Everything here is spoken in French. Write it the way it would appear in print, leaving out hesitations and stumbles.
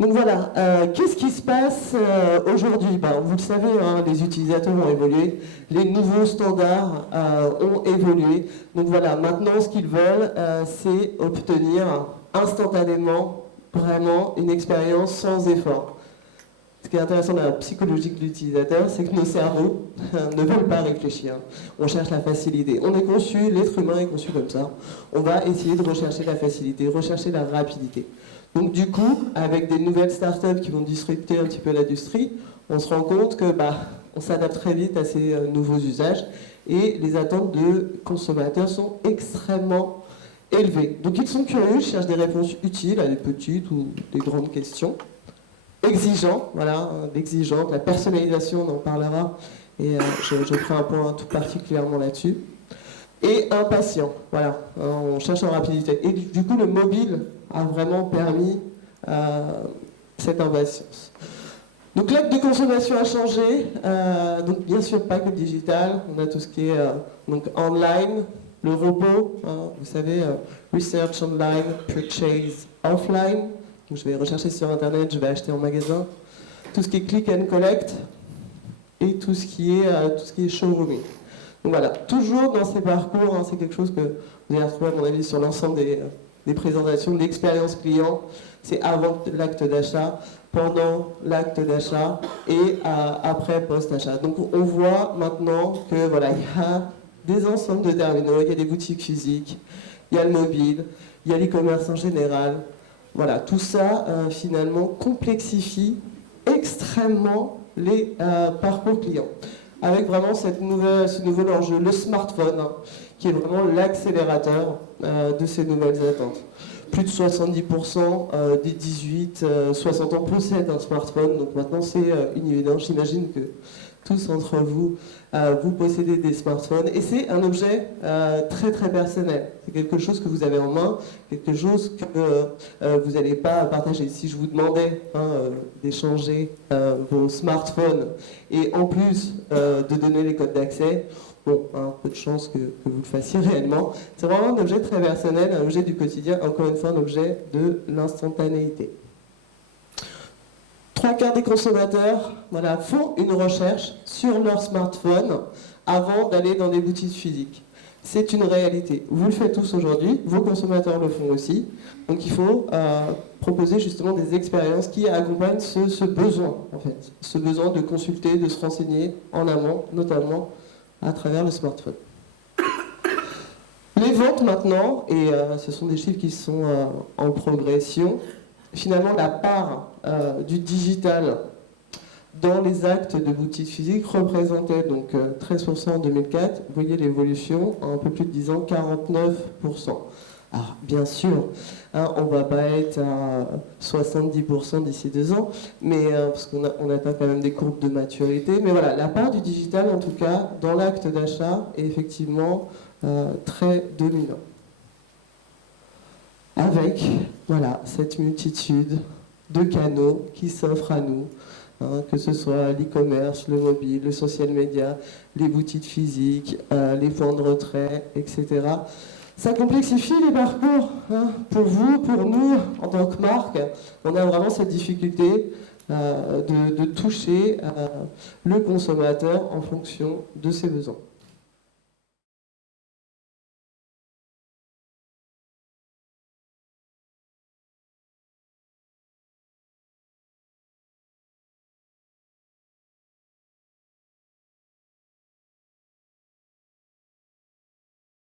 Donc voilà, qu'est-ce qui se passe aujourd'hui? Vous le savez, hein, les utilisateurs ont évolué, les nouveaux standards ont évolué. Donc voilà, maintenant ce qu'ils veulent, c'est obtenir instantanément vraiment une expérience sans effort. Ce qui est intéressant dans la psychologie de l'utilisateur, c'est que nos cerveaux ne veulent pas réfléchir. On cherche la facilité. On est conçu, l'être humain est conçu comme ça. On va essayer de rechercher la facilité, rechercher la rapidité. Donc du coup, avec des nouvelles startups qui vont disrupter un petit peu l'industrie, on se rend compte que on s'adapte très vite à ces nouveaux usages et les attentes de consommateurs sont extrêmement élevées. Donc ils sont curieux, ils cherchent des réponses utiles à des petites ou des grandes questions. Exigeants, voilà, l'exigence, la personnalisation, on en parlera, et je ferai un point tout particulièrement là-dessus. Et impatient, voilà, on cherche en rapidité. Et du coup, le mobile a vraiment permis cette impatience. Donc l'acte de consommation a changé, donc bien sûr pas que le digital, on a tout ce qui est donc online, le robot, hein, vous savez, research online, purchase offline, donc je vais rechercher sur internet, je vais acheter en magasin, tout ce qui est click and collect et tout ce qui est showrooming. Donc voilà, toujours dans ces parcours, hein, c'est quelque chose que vous allez retrouver à mon avis sur l'ensemble des présentations, de l'expérience client, c'est avant l'acte d'achat, pendant l'acte d'achat et après post-achat. Donc on voit maintenant que voilà, il y a des ensembles de terminaux, il y a des boutiques physiques, il y a le mobile, il y a l'e-commerce en général. Voilà, tout ça finalement complexifie extrêmement les parcours clients. Avec vraiment ce nouvel enjeu, le smartphone, hein, qui est vraiment l'accélérateur de ces nouvelles attentes. Plus de 70% des 18-60 ans possèdent un smartphone, donc maintenant c'est une évidence. J'imagine que tous d'entre vous, vous possédez des smartphones, et c'est un objet très très personnel. C'est quelque chose que vous avez en main, quelque chose que vous n'allez pas partager. Si je vous demandais d'échanger vos smartphones et en plus de donner les codes d'accès, bon, peu de chance que vous le fassiez réellement. C'est vraiment un objet très personnel, un objet du quotidien, encore une fois un objet de l'instantanéité. 3/4 des consommateurs font une recherche sur leur smartphone avant d'aller dans des boutiques physiques. C'est une réalité. Vous le faites tous aujourd'hui, vos consommateurs le font aussi. Donc il faut proposer justement des expériences qui accompagnent ce besoin, en fait. Ce besoin de consulter, de se renseigner en amont, notamment à travers le smartphone. Les ventes maintenant, et ce sont des chiffres qui sont en progression, finalement la part du digital dans les actes de boutique physique représentait donc 13% en 2004. Vous voyez l'évolution, en un peu plus de 10 ans, 49%. Alors bien sûr, on ne va pas être à 70% d'ici 2 ans, mais, parce qu'on atteint quand même des courbes de maturité. Mais voilà, la part du digital, en tout cas, dans l'acte d'achat, est effectivement très dominant. Avec cette multitude de canaux qui s'offrent à nous, que ce soit l'e-commerce, le mobile, le social media, les boutiques physiques, les points de retrait, etc. Ça complexifie les parcours, pour vous, pour nous, en tant que marque. On a vraiment cette difficulté de toucher le consommateur en fonction de ses besoins.